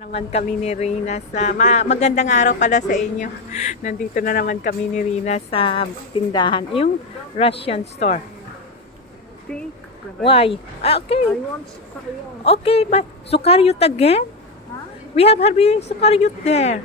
Naman kami ni Rina sa magandang araw pala sa inyo. Nandito na naman kami ni Rina sa tindahan, yung Russian store. Take. Why? Okay. I want sukaryot. Okay, but sukaryut again? Huh? We have Harvey sukaryut there.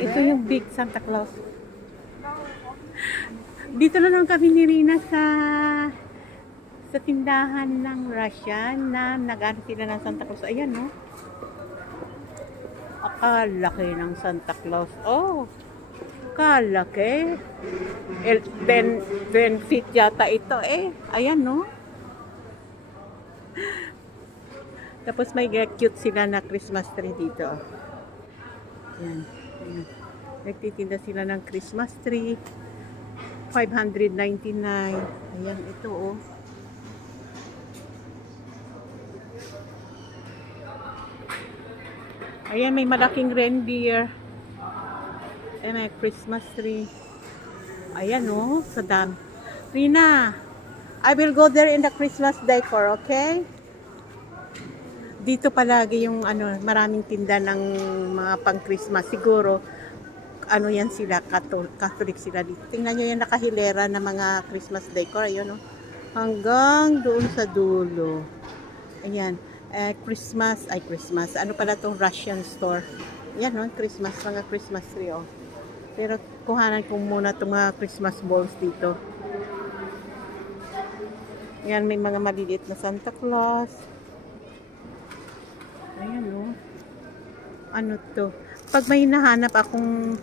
Ito yung big Santa Claus. Dito na naman kami ni Rina sa tindahan ng Russian na nag-ano sila ng Santa Claus. Ayan, no? Akalaki ng Santa Claus. Oh, kalaki. 10 feet yata ito eh. Ayan, no? Tapos may cute sila na Christmas tree dito. Ayan. Ayan. Nagtitinda sila ng Christmas tree. $599. Ayan, ito oh. Ayan, may malaking reindeer. Ayan, may Christmas tree. Ayan, oh, sa dam. Rina, I will go there in the Christmas decor, okay? Dito palagi yung, maraming tinda ng mga pang-Christmas. Siguro, yan sila, Catholic sila dito. Tingnan nyo yung nakahilera na mga Christmas decor. Ayun, oh. Hanggang doon sa dulo. Ayan. Christmas. Ano pala itong Russian store? Yan, no? Christmas, mga Christmas tree, oh. Pero kuhanan ko muna itong mga Christmas balls dito. Yan, may mga maliliit na Santa Claus. Ayan, no? Ano to? Pag may nahanap akong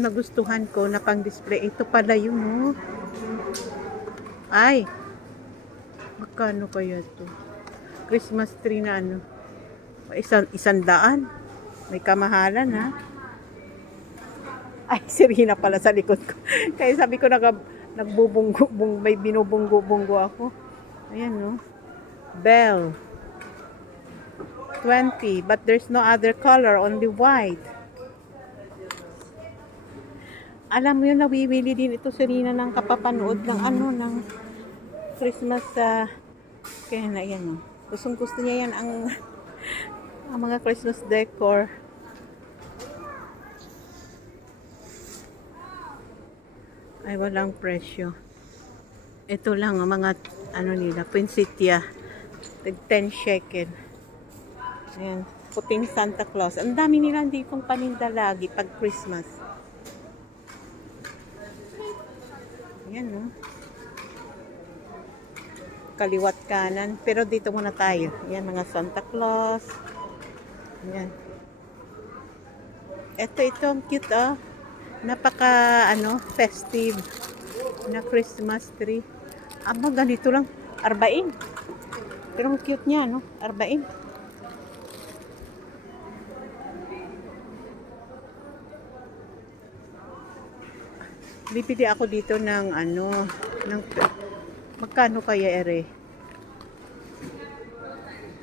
nagustuhan ko na pang display, ito pala yun, no? Ay! Magkano kaya ito? Christmas tree na ano? $100. May kamahalan, ha? Ay, si Rina pala sa likod ko. Kaya sabi ko may binubunggo-bunggo ako. Ayan, no? Bell. 20. But there's no other color. Only white. Alam mo yun, nawiwili din ito si Rina ng kapapanood ng ng Christmas kaya na yan, oh. Gusto niya yan ang mga Christmas decor. Ay, walang presyo. Ito lang, oh, mga nila, Poinsettia. 10 shekel. Ayan, puting Santa Claus. Ang dami nila ditong paninda lagi pag Christmas. Ayan, no? Kaliwat kanan. Pero dito muna tayo. Ayan, mga Santa Claus. Ayan. Ito, ang cute, oh. Napaka, festive na Christmas tree. Aba, ganito lang. 40. Pero ang cute niya, no? 40. Bibili ako dito ng magkano kaya ere?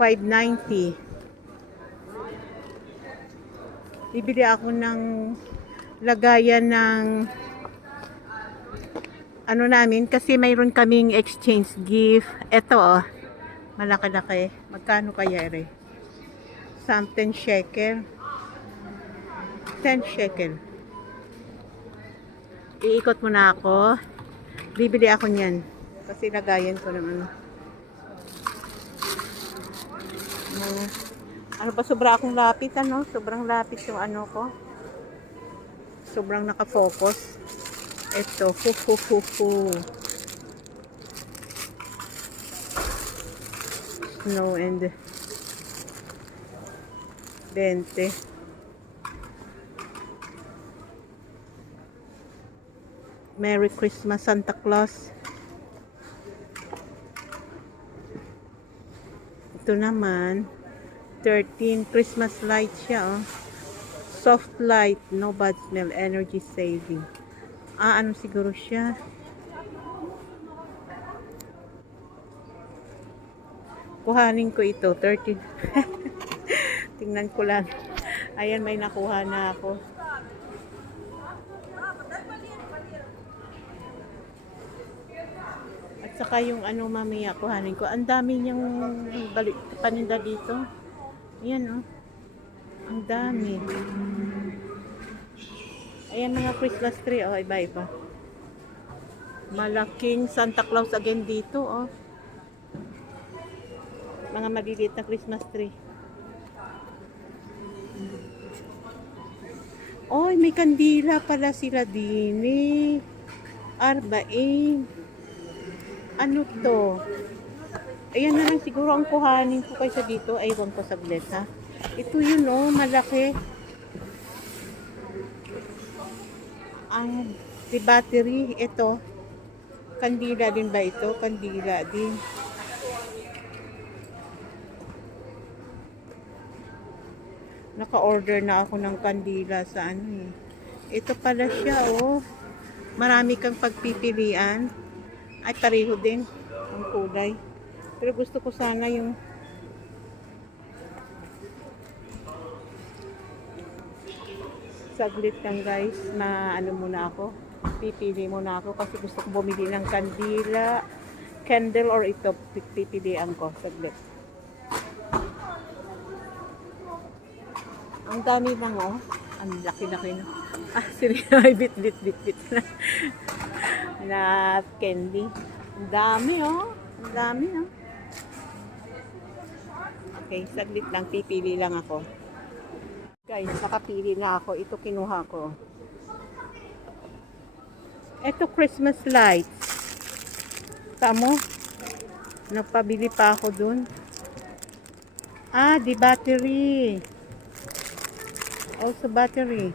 590. Bibili ako ng lagayan ng namin kasi mayroon kaming exchange gift. Ito, oh. Malaki-laki. Magkano kaya ere? 10 shekel. 10 shekel. Iikot muna ako. Bibili ako niyan. Kasi lagayan ko ng sobra akong lapit, sobrang lapit yung ko. Sobrang nakafocus. Ito, Snow and 20. Merry Christmas, Santa Claus. Ito naman, 13 Christmas light siya, oh. Soft light, no bad smell, energy saving. Siguro siya? Kuhanin ko ito, 13. Tingnan ko lang. Ayan, may nakuha na ako. At Saka yung ano mamaya kuhanin ko. Ang dami niyang balik paninda dito. Ayan oh. Ang dami. Ayan mga Christmas tree oh, iba-iba. Malaking Santa Claus again dito oh. Mga maliliit na Christmas tree. Oy, may kandila pala sila din eh. Arbain. Ano to? Ayan na lang siguro ang kuhanin ko kaysa dito. Aywan ko saglit ha. Ito yun oh, malaki. Ang di battery, ito. Kandila din ba ito? Kandila din. Naka-order na ako ng kandila sa ano eh. Ito pala siya oh. Marami kang pagpipilian. Ay pareho din ang kulay. Pero gusto ko sana yung saglit lang guys. Ano muna ako. Pipili muna ako kasi gusto ko bumili ng kandila, candle or ito pipilian ko. Saglit. Ang dami lang oh. Ang laki-laki na. Ah, seryoso. Bit na candy. Ang dami oh. Ang dami oh. Okay, saglit lang. Pipili lang ako. Guys, nakapili na ako. Ito kinuha ko. Ito Christmas lights. Tamo. Nagpabili pa ako dun. Ah, di battery. Also battery.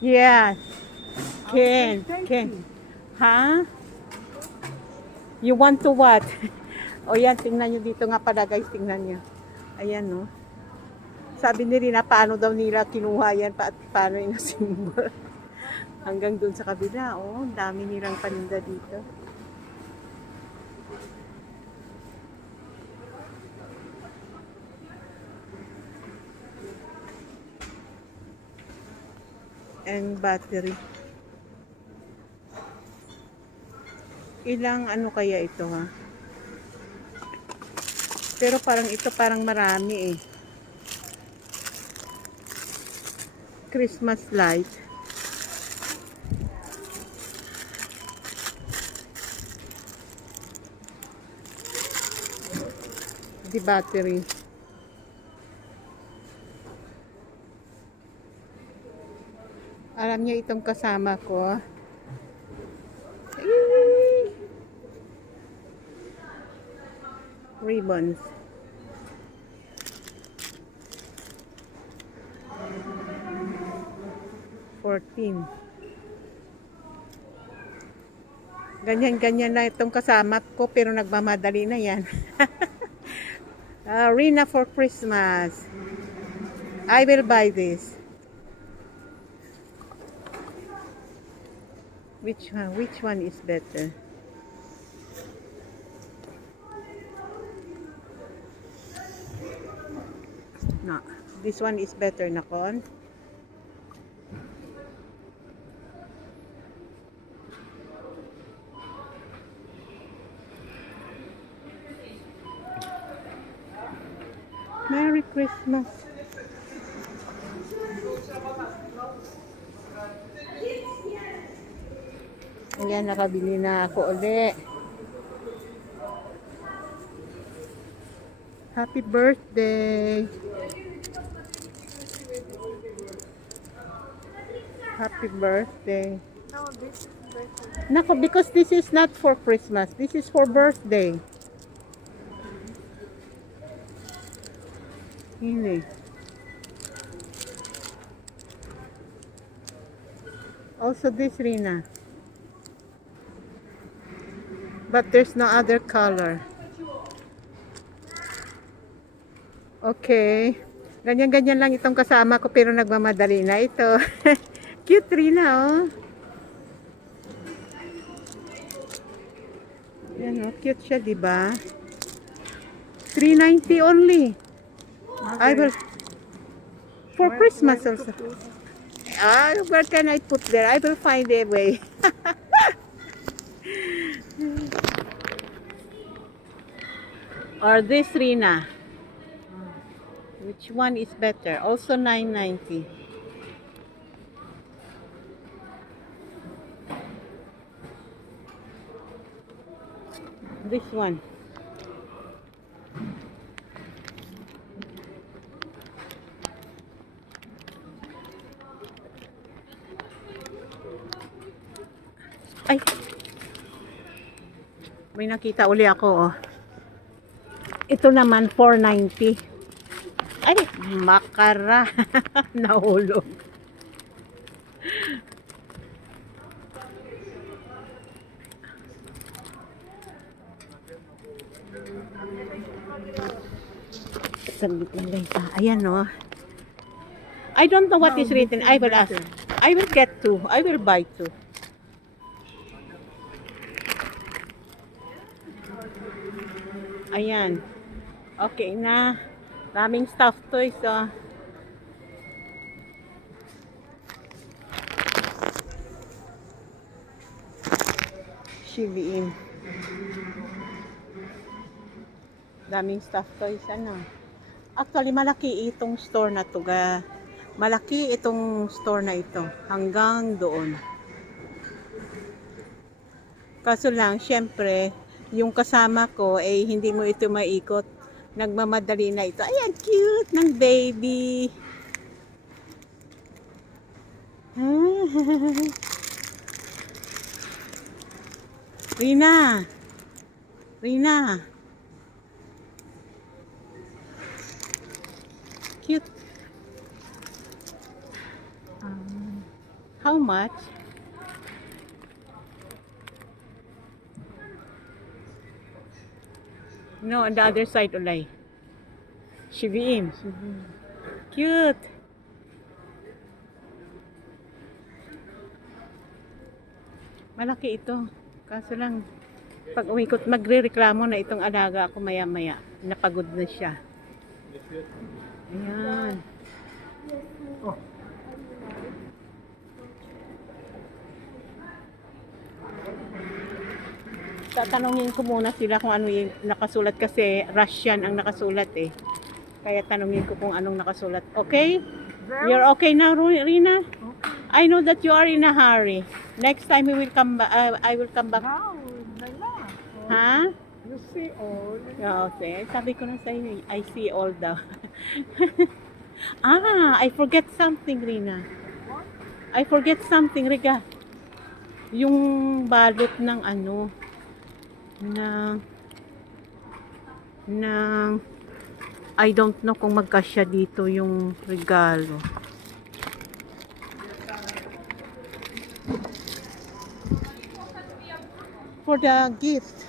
Yes. Can. Huh? You want to what? O yan, tingnan nyo dito nga pala guys, tingnan nyo. Ayan no. Sabi ni Rina, paano daw nila kinuha yan, paano inasimbol. Hanggang dun sa kabila, oh, dami nilang paninda dito. And battery. Ilang ano kaya ito ha? Pero parang ito parang marami eh. Christmas light. The battery. Alam niyo itong kasama ko. Ribbons. $14. Ganyan-ganyan na itong kasama ko pero nagmamadali na yan. Rina for Christmas. I will buy this. Which one is better? No, this one is better na kon. Merry Christmas. Ayan, nakabili na ako ulit. Happy birthday. Happy birthday. No, this is better. Nako, because this is not for Christmas. This is for birthday. Hindi. Also this, Rina. But there's no other color. Okay. Ganyan-ganyan lang itong kasama ko pero nagmamadali na ito. Cute, Rina, oh. Yan, oh. Cute siya, diba? $3.90 only. I will... For Christmas also. Ah, where can I put there? I will find a way. Or this, Rina? Which one is better? Also 990. This one. Ay! May nakita uli ako, oh. Ito naman, 490. Ay, makara. Nahulog. Saglit lang guys. Ayan, no. I don't know what is written. I will ask. I will get two. I will buy two. Ayan. Okay na. Daming stuffed toys, oh. Shein. Daming stuffed toys, ano. Actually, malaki itong store na to, ga. Malaki itong store na ito. Hanggang doon. Kaso lang, syempre, yung kasama ko, eh, hindi mo ito maikot. Nagmamadali na ito. Ayan, cute ng baby. Rina. Rina. Cute. How much? No, on the other side ulay. Shein. Cute. Malaki ito. Kaso lang, pag uwi ko, magre-reklamo na itong alaga ako maya-maya. Napagod na siya. Ayan. Oh. Tatanungin ko muna sila kung ano yung nakasulat kasi Russian ang nakasulat eh. Kaya tanungin ko kung anong nakasulat. Okay? You're okay now, Rina? I know that you are in a hurry. Next time we will come back. I will come back. Wow, wala. Ha? You see all. Oo, okay. Sabi ko na sa inyo, I see all daw. I forget something, Rina. I forget something, Riga. Yung balot ng ano, ng I don't know kung magkasya dito yung regalo. For the gift.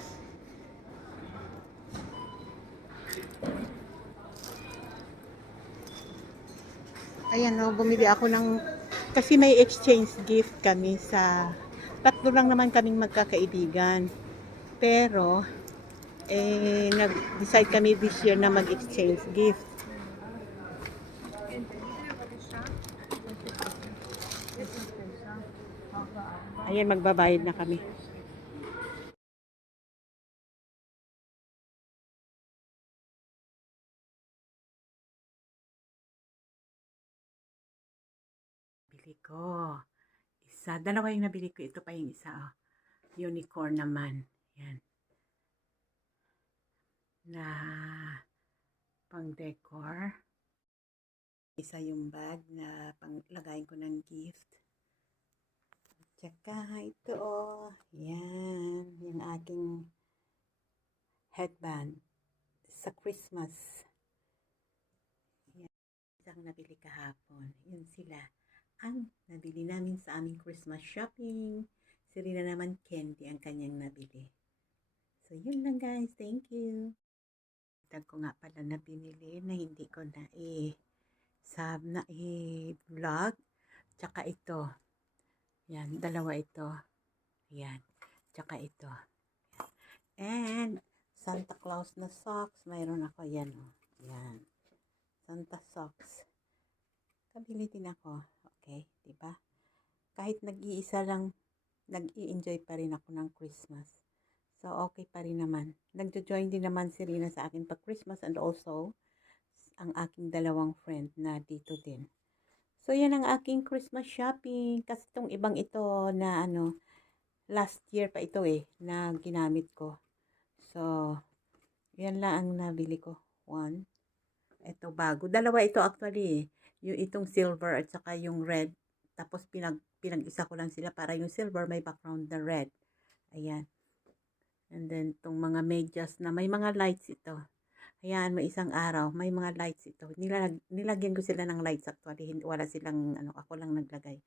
Ayan, no, bumili ako ng kasi may exchange gift kami sa tatlo lang naman kaming magkakaibigan. Pero nag-decide kami this year na mag-exchange gift. Ayan, magbabayad na kami. Bili ko. Dalawa yung nabili ko. Ito pa yung isa, oh. Unicorn naman. Yan. Na pang decor. Isa yung bag na panglagayin ko ng gift. Tsaka ito, oh. Yan. Yung aking headband sa Christmas. Yan. Isang nabili kahapon. Yun sila. Ang nabili namin sa aming Christmas shopping. Si Rina naman candy ang kanyang nabili. So, yun lang guys. Thank you. Tag ko nga pala na binili na hindi ko na vlog. Tsaka ito. Yan, dalawa ito. Yan. Tsaka ito. And Santa Claus na socks. Mayroon ako yan. Oh. Yan. Santa socks. Kabili din ako. Okay, diba? Kahit nag-iisa lang nag-i-enjoy pa rin ako ng Christmas. So, okay pa rin naman. Nagjo-join din naman si Rina sa akin pag Christmas and also ang aking dalawang friend na dito din. So, yan ang aking Christmas shopping. Kasi itong ibang ito na last year pa ito na ginamit ko. So, yan lang ang nabili ko. One. Ito bago. Dalawa ito actually. Yung itong silver at saka yung red. Tapos pinag-isa ko lang sila para yung silver may background na red. Ayan. And then, itong mga medyas na may mga lights ito. Ayan, may isang araw, may mga lights ito. Nilagyan ko sila ng lights actually. Wala silang, ako lang naglagay.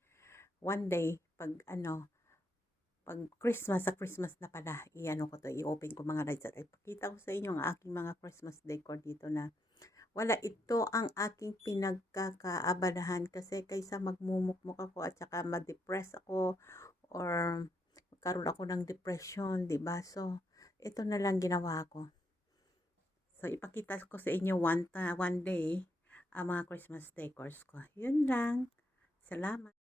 One day, pag Christmas, sa Christmas na pala, ko to, i-open ko mga lights at ipakita ko sa inyo ang aking mga Christmas decor dito na wala, ito ang aking pinagkakaabalahan kasi kaysa magmumukmuk ako at saka ma-depress ako or karoon ako ng depression, 'di ba? So, ito na lang ginawa ko. So, ipakita ko sa inyo one day ang mga Christmas decors ko. Yun lang. Salamat.